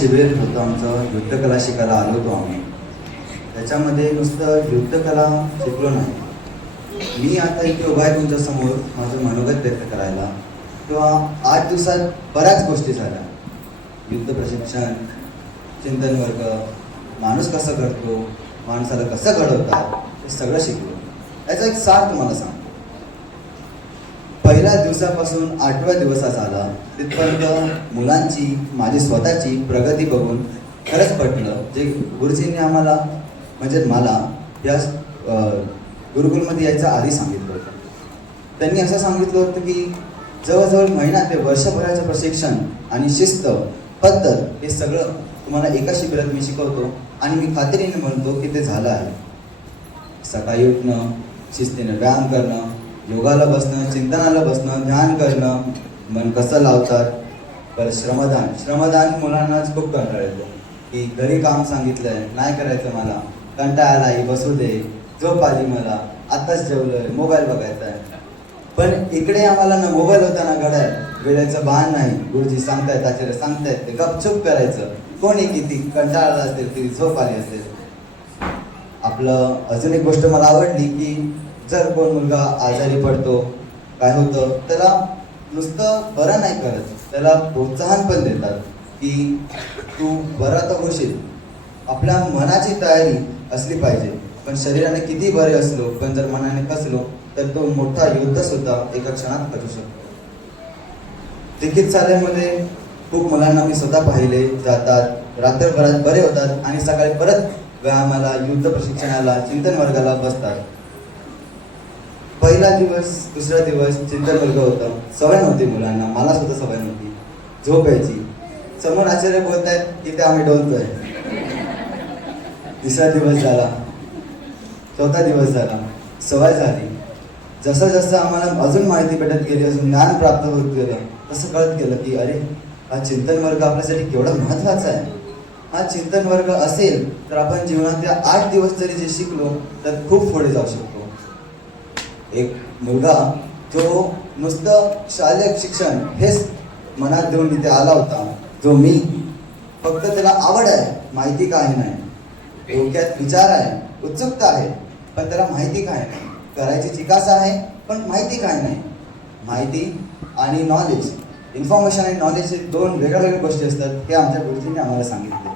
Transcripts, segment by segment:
शिबिर होतं आमचं युद्धकला शिकायला आलो होतो आम्ही. त्याच्यामध्ये नुसतं युद्धकला शिकलो नाही. मी आता इथे उभा आहे तुमच्यासमोर माझं मनोगत व्यक्त करायला. किंवा आठ दिवसात बऱ्याच गोष्टी झाल्या. युद्ध प्रशिक्षण चिंतन वर्ग माणूस कसं घडतो माणसाला कसं घडवतात हे सगळं शिकलो. याचा एक सार तुम्हाला सांगतो. पहिल्या दिवसापासून आठव्या दिवसा आला तिथपर्यंत मुलांची माझी स्वतःची प्रगती बघून खरंच पटलं. जे गुरुजींनी आम्हाला म्हणजे मला या गुरुकुलमध्ये यायचं आधी सांगितलं होतं. त्यांनी असं सांगितलं होतं की जवळजवळ महिना ते वर्षभराचं प्रशिक्षण आणि शिस्त पद्धत हे सगळं तुम्हाला एका शिबिरात मी शिकवतो आणि मी खात्रीने म्हणतो की ते झालं आहे. सकाळी उठणं शिस्तीनं व्यायाम करणं योगाला बसणं चिंतनाला बसणं ध्यान करणं मन कसं लावतात? परत श्रमदान. श्रमदान मुलांनाच खूप कंटाळ येतो. की घरी काम सांगितलंय नाही करायचं मला कंटाळा आई बसू दे झोप आली मला आत्ताच जेवलोय मोबाईल बघायचा आहे पण इकडे आम्हाला ना मोबाईल होता ना घड्याळ. वेळेचं भान नाही. गुरुजी सांगतायत आचार्य सांगतायत ते गपचूप करायचं. कोणी किती कंटाळा असेल किती झोप आली असेल. आपलं अजून एक गोष्ट मला आवडली की जर कोण मुलगा आजारी पडतो काय होतं? त्याला नुसतं बरं नाही करत. त्याला प्रोत्साहन पण देतात की तू बरा तर होशील. आपल्या मनाची तयारी असली पाहिजे. पण शरीराने किती बरे असलो पण जर मनाने कसलो तर तो मोठा युद्ध सुद्धा एका क्षणात करू शकतो. चिकित्सालयामध्ये खूप मुलांना मी स्वतः पाहिले. जातात रात्रभरात बरे होतात आणि सकाळी परत व्यायामाला युद्ध प्रशिक्षणाला चिंतन वर्गाला बसतात. पहिला दिवस दुसरा दिवस चिंतन वर्ग होता. सवय नव्हती मुलांना मला सुद्धा सवय नव्हती. झोप यायची समोर आचार्य बोलतायत की ते आम्ही डोलतोय. तिसरा दिवस झाला. चौथा दिवस झाला. सवय झाली. जसं जसं आम्हाला अजून माहिती भेटत गेली अजून ज्ञान प्राप्त होत गेलं तसं कळत गेलं की अरे हा चिंतन वर्ग आपल्यासाठी केवढा महत्त्वाचा आहे. हा चिंतन वर्ग असेल तर आपण जीवनातल्या आठ दिवस जरी जे शिकलो तर खूप पुढे जाऊ शकतो. एक मुलगा जो नुसतं शालेय शिक्षण हेच मनात देऊन तिथे आला होता जो मी. फक्त त्याला आवड आहे माहिती काही नाही. डोक्यात विचार आहे उत्सुकता आहे पण त्याला माहिती काय नाही. करायची चिकासा आहे पण माहिती काय नाही. माहिती आणि नॉलेज इन्फॉर्मेशन आणि नॉलेज हे दोन वेगळ्या वेगळ्या गोष्टी असतात हे आमच्या गुरुजींनी आम्हाला सांगितले.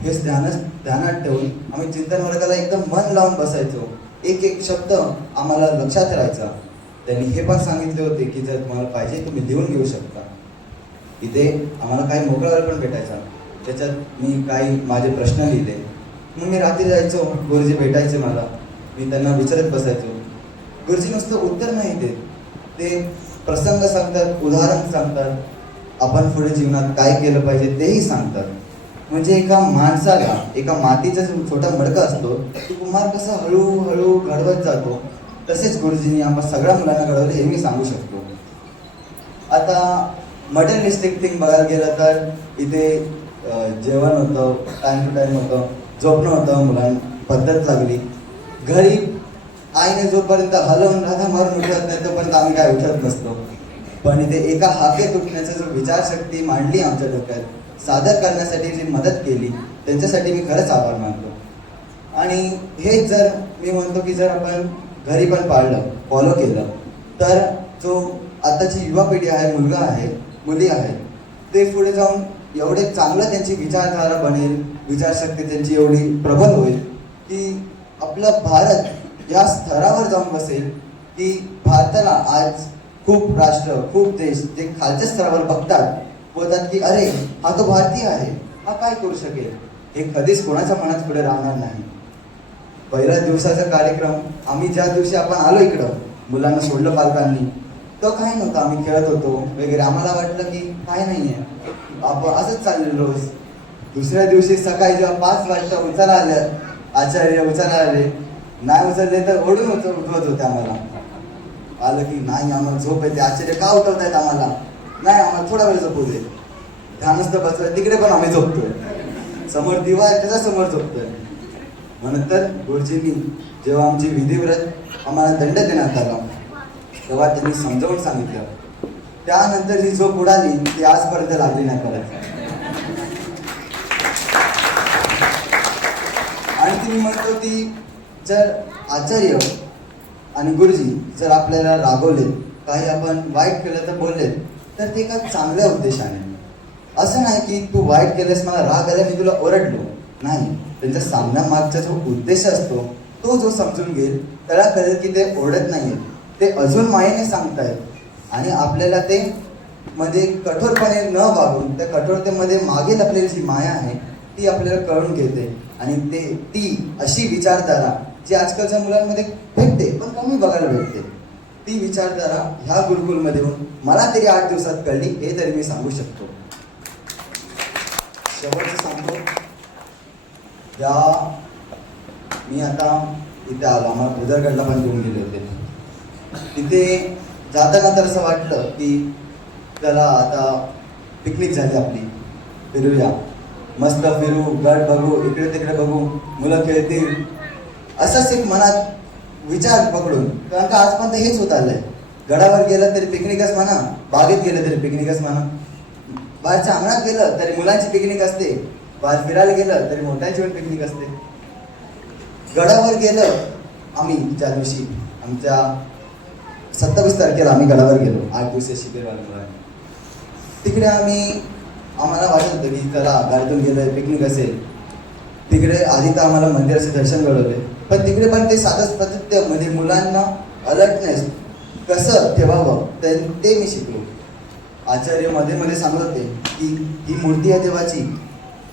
हेच ध्यानच ध्यानात ठेवून आम्ही चिंतन वर्गाला एकदम मन लावून बसायचो. एक एक शब्द आम्हाला लक्षात राहायचा. त्यांनी हे पण सांगितले होते की जर तुम्हाला पाहिजे तुम्ही लिहून घेऊ शकता. इथे आम्हाला काही मोकळा वेळ पण भेटायचा. त्याच्यात मी काही माझे प्रश्न लिहिले. मग मी रात्री जायचो. गुरुजी भेटायचे मला. मी त्यांना विचारत बसायचो. गुरुजी नुसतं उत्तर नाही देत. ते प्रसंग सांगतात उदाहरण सांगतात. आपण पुढे जीवनात काय केलं पाहिजे तेही सांगतात. म्हणजे एका माणसाला एका मातीचा जो छोटा मडका असतो तो कुंभार कसा हळूहळू घडवत जातो तसेच गुरुजींनी आम्हा सगळ्या मुलांना घडवले हे मी सांगू शकतो. आता मटेरियलिस्टिक थिंग बघायला गेलं तर इथे जेवण होतं टाईम टू टाईम होतं झोपणं होतं मुलां पद्धत लागली. घरी आईने जोपर्यंत हलवून राधा मारून उठत नाही तोपर्यंत आम्ही काय उठत नसतो. पण इथे एका हाकेत उठण्याचा जो विचारशक्ती मांडली आमच्या डोक्यात सादर करण्यासाठी जी मदत केली त्यांच्यासाठी मी खरंच आभार मानतो. आणि हेच जर मी म्हणतो की जर आपण घरी पण पाळलं फॉलो केलं तर जो आताची युवा पिढी आहे मुलगा आहे मुली आहेत ते पुढे जाऊन एवढे चांगलं त्यांची विचारधारा बनेल विचारशक्ती त्यांची एवढी प्रबल होईल की आपलं भारत या स्तरावर जाऊन बसेल की भारताला आज खूप राष्ट्र खूप देश जे खालच्या स्तरावर बघतात बोलतात की अरे हा तो भारतीय आहे. हा काय करू शकेल? हे कधीच कोणाच्या मनात पुढे राहणार नाही. पहिल्या दिवसाचा कार्यक्रम आम्ही ज्या दिवशी आपण आलो इकडं मुलांना सोडलं पालकांनी तो काही नव्हतं. आम्ही खेळत होतो वगैरे. आम्हाला वाटलं की काय आहे आपण असंच चाललेलो रोज. दुसऱ्या दिवशी सकाळी जेव्हा पाच वाजता उचला आलं आचार्य उचला आले नाही उचलले तर ओढून उच उठवत होते आम्हाला. आलं की नाही आम्हाला झोप येते. आचार्य का उठवतायत आम्हाला? नाही आम्हाला थोडा वेळ झोपू दे. ध्यानस्थ बसलाय तिकडे पण आम्ही झोपतोय. समोर दिवा आहे त्याच्यासमोर झोपतोय. म्हणतर गुरुजींनी जेव्हा आमची विधिव्रत आम्हाला दंड देण्यात आला तेव्हा त्यांनी समजावून सांगितलं. त्यानंतर ही झोप उडाली ती आजपर्यंत लागली नाही परत. आणि ती म्हणतो ती जर आचार्य आणि गुरुजी जर आपल्याला रागवले काही आपण वाईट केलं तर बोललेत. तर ते एका चांगल्या उद्देशाने. असं नाही की तू वाईट केलंस मला राग आला मी तुला ओरडलो. नाही. त्यांच्या सांगण्यामागचा जो उद्देश असतो तो जो समजून घेईल त्याला कळेल की ते ओरडत नाही ते अजून मायेने सांगतायत. आणि आपल्याला ते मध्ये कठोरपणे न वागून त्या कठोरतेमध्ये मागे लपलेली जी माया आहे ती आपल्याला कळून घेते. आणि ते ती अशी विचारधारा जी आजकालच्या मुलांमध्ये भेटते पण कमी बघायला भेटते. ती विचारधारा ह्या गुरुकुलमध्ये येऊन मला तरी आठ दिवसात कळली हे तरी मी सांगू शकतो. शेवटचं सांगतो. त्या मी आता इथे आलो आम्हाला उदरगडला पण घेऊन गेले होते. तिथे जाताना तर असं वाटलं की त्याला आता पिकनिक झाली आपली. फिरूया. मस्त फिरू गड बघू इकडे तिकडे बघू मुलं खेळतील. असंच एक मनात विचार पकडून कारण का आजपर्यंत हेच होत आलंय. गडावर गेलं तरी पिकनिकच म्हणा बागेत गेलं तरी पिकनिकच म्हणा. बाहेरच्या अंगणात गेलं तरी मुलांची पिकनिक असते. बाहेर फिरायला गेलं तरी मोठ्यांची पण पिकनिक असते. गडावर गेलं आम्ही ज्या दिवशी आमच्या सत्तावीस तारखेला आम्ही गडावर गेलो आठ दिवसीय शिबिर तिकडे आम्ही आम्हाला वाटत होतं की चला गाडीतून गेलं पिकनिक असेल. तिकडे आधी तर आम्हाला मंदिराचे दर्शन घडवले. पण तिकडे पण ते सातत्य सातत्य म्हणजे मुलांना अलर्टनेस कसं ठेवावं ते ते मी शिकलो. आचार्यमध्ये मध्ये सांगत होते की ही मूर्ती आहे देवाची.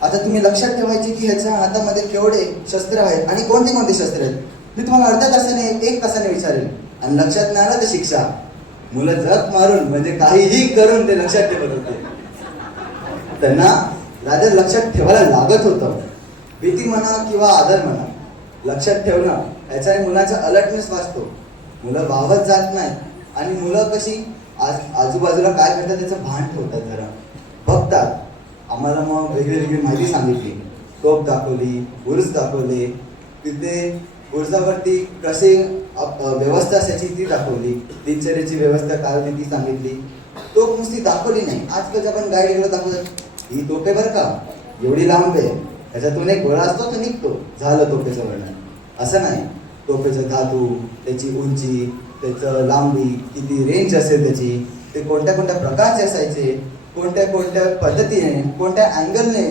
आता तुम्ही लक्षात ठेवायची की ह्याच्या हातामध्ये केवढे शस्त्र आहेत आणि कोणते कोणते शस्त्र आहेत? मी तुम्हाला अर्ध्या तासाने एक तासाने विचारेल. आणि लक्षात नाही आलं तर शिक्षा. मुलं जग मारून म्हणजे काहीही करून ते लक्षात ठेवत होते. त्यांना राजा लक्षात ठेवायला लागत होतं. भीती म्हणा किंवा आदर म्हणा लक्षात ठेवणं याच्याने मुलाचा अलर्टनेस वाचतो. मुलं वावत जात नाही आणि मुलं कशी आज आजूबाजूला काय करतात त्याचं भान ठेवतात जरा. बघतात. आम्हाला मग वेगळी वेगळी माहिती सांगितली. तोप दाखवली उर्स दाखवले तिथे उर्जावरती कसे व्यवस्था असायची ती दाखवली. दिनचर्याची व्यवस्था काय होती ती सांगितली. टोप नुसती दाखवली नाही. आजकालच्या पण गाईड दाखवतात. ही तोप आहे बरं का? एवढी लांब आहे. त्याच्यातून एक गोळा असतो तो निघतो? झालं तोफेचं वर्णन. असं नाही. तोफेचं धातू त्याची उंची त्याचं लांबी किती रेंज असेल त्याची ते कोणत्या कोणत्या प्रकारचे असायचे कोणत्या कोणत्या पद्धतीने कोणत्या अँगलने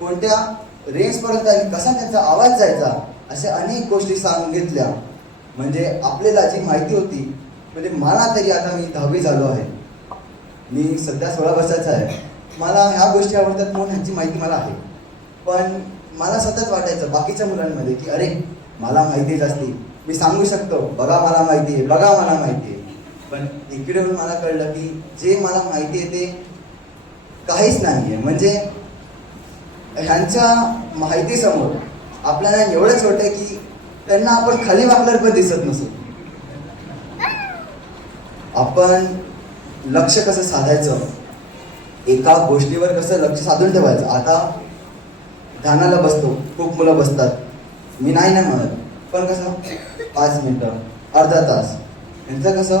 कोणत्या रेंजपर्यंत आणि कसा त्यांचा आवाज जायचा अशा अनेक गोष्टी सांगितल्या. म्हणजे आपल्याला जी माहिती होती म्हणजे मला तरी आता मी दहावी झालो आहे. मी सध्या सोळा वर्षाचा आहे. मला ह्या गोष्टी आवडतात म्हणून ह्यांची माहिती मला आहे. पण मला सतत वाटायचं बाकीच्या मुलांमध्ये की अरे मला माहिती जास्ती मी सांगू शकतो बघा मला माहिती आहे बघा मला माहिती आहे. पण इकडे मला कळलं की जे मला माहिती आहे ते काहीच नाही आहे म्हणजे ह्यांच्या माहितीसमोर आपल्याला एवढंच होतं की त्यांना आपण खाली वाकल्यावर पण दिसत नसू. आपण लक्ष कसं साधायचं? एका गोष्टीवर कसं लक्ष साधून ठेवायचं? आता ध्यानाला बसतो खूप मुलं बसतात. मी नाही ना म्हणत पण कसं? पाच मिनटं अर्धा तास. यांचं कसं?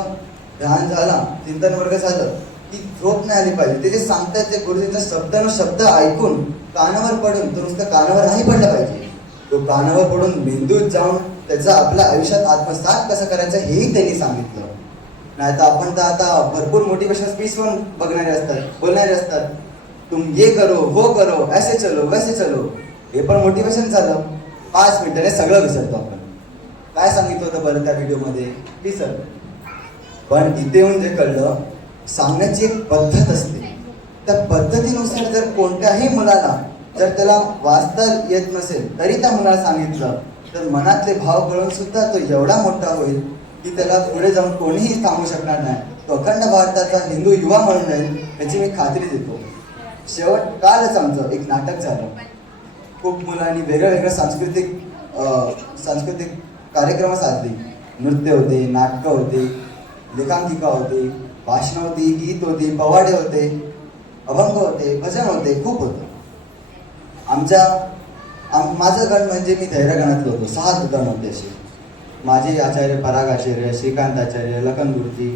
ध्यान झाला चिंतन वर्ग झालं की झोप नाही आली पाहिजे. ते जे सांगतात ते गुरुजींचा शब्द न शब्द ऐकून कानावर पडून तो नुसतं कानावर नाही पडलं पाहिजे. तो कानावर पडून मेंदूत जाऊन त्याचा आपल्या आयुष्यात आत्मसात कसं करायचं हेही त्यांनी सांगितलं. नाही तर आपण तर आता भरपूर मोटिवेशन स्पीच पण बघणारे असतात बोलणारे असतात. तुम ये करो हो करो ऐसे चलो वैसे चलो. हे पण मोटिवेशन झालं. पाच मिनिटाने सगळं विसरतो आपण. काय सांगितलं होतं बरं त्या व्हिडिओमध्ये? विसर पण इथे येऊन जे कळलं सांगण्याची एक पद्धत असते. त्या पद्धतीनुसार जर कोणत्याही मुलाला जर त्याला वाचता येत नसेल तरी त्या मुलाला सांगितलं तर मनातले भाव कळून सुद्धा तो एवढा मोठा होईल की त्याला पुढे जाऊन कोणीही थांबू शकणार नाही. तो अखंड भारताचा हिंदू युवा म्हणून राहील याची मी खात्री देतो. शेवट कालच आमचं एक नाटक झालं. खूप मुलांनी वेगळ्या वेगळ्या सांस्कृतिक सांस्कृतिक कार्यक्रम साधले. नृत्य होते नाटकं होते लेखांकिका होती भाषणं होती गीत होती पवाडे होते अभंग होते भजन होते खूप होतं. आमच्या आम माझं गण म्हणजे मी धैर्य गणातलं होतो. सहा गण होते असे. माझे आचार्य पराग आचार्य श्रीकांत आचार्य लखन गुरुजी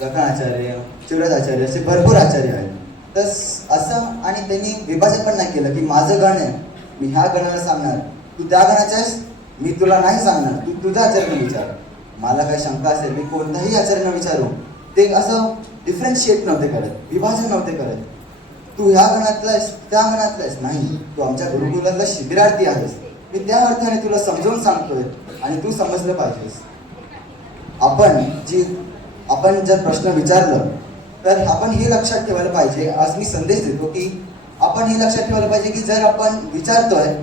लखन आचार्य शिवराज आचार्य असे भरपूर आचार्य आहेत. तर असं आणि त्यांनी विभाजन पण नाही केलं की माझं गण आहे मी ह्या गणाला सांगणार तू त्या गणाचा आहेस मी तुला नाही सांगणार तू तुझा आचरण विचार. मला काही शंका असेल मी कोणताही आचरण विचारू. ते असं डिफरन्शिएट नव्हते करत विभाजन नव्हते करत. तू ह्या गणातला आहेस त्या गणातला आहेस नाही तू आमच्या गुरुकुलातला शिबिरार्थी आहेस. मी त्या अर्थाने तुला समजावून सांगतोय आणि तू समजलं पाहिजेस. आपण जी आपण जर प्रश्न विचारलं तर आपण हे लक्षात ठेवायला पाहिजे. आज मी संदेश देतो की आपण हे लक्षात ठेवायला पाहिजे की जर आपण विचारतोय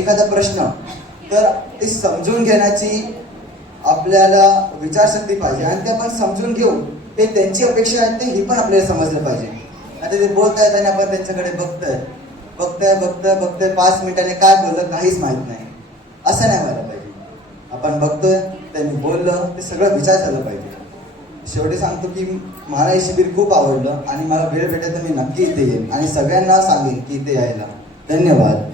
एखादा प्रश्न तर ते समजून घेण्याची आपल्याला विचारशक्ती पाहिजे आणि ते आपण समजून घेऊन ते त्यांची अपेक्षा आहे ते ही पण आपल्याला समजलं पाहिजे. आता ते बोलत आहेत आणि आपण त्यांच्याकडे बघतोय. बघतोय बघतोय बघतोय. पाच मिनिटाने काय बोललं काहीच माहीत नाही. असं नाही व्हायला पाहिजे. आपण बघतोय त्यांनी बोललं ते सगळं विचार झालं पाहिजे. शेवटी सांगतो की मला हे शिबिर खूप आवडलं आणि मला वेळ भेटेल तर मी नक्की इथे येईन. आणि सगळ्यांना सांगेन की इथे यायला. धन्यवाद.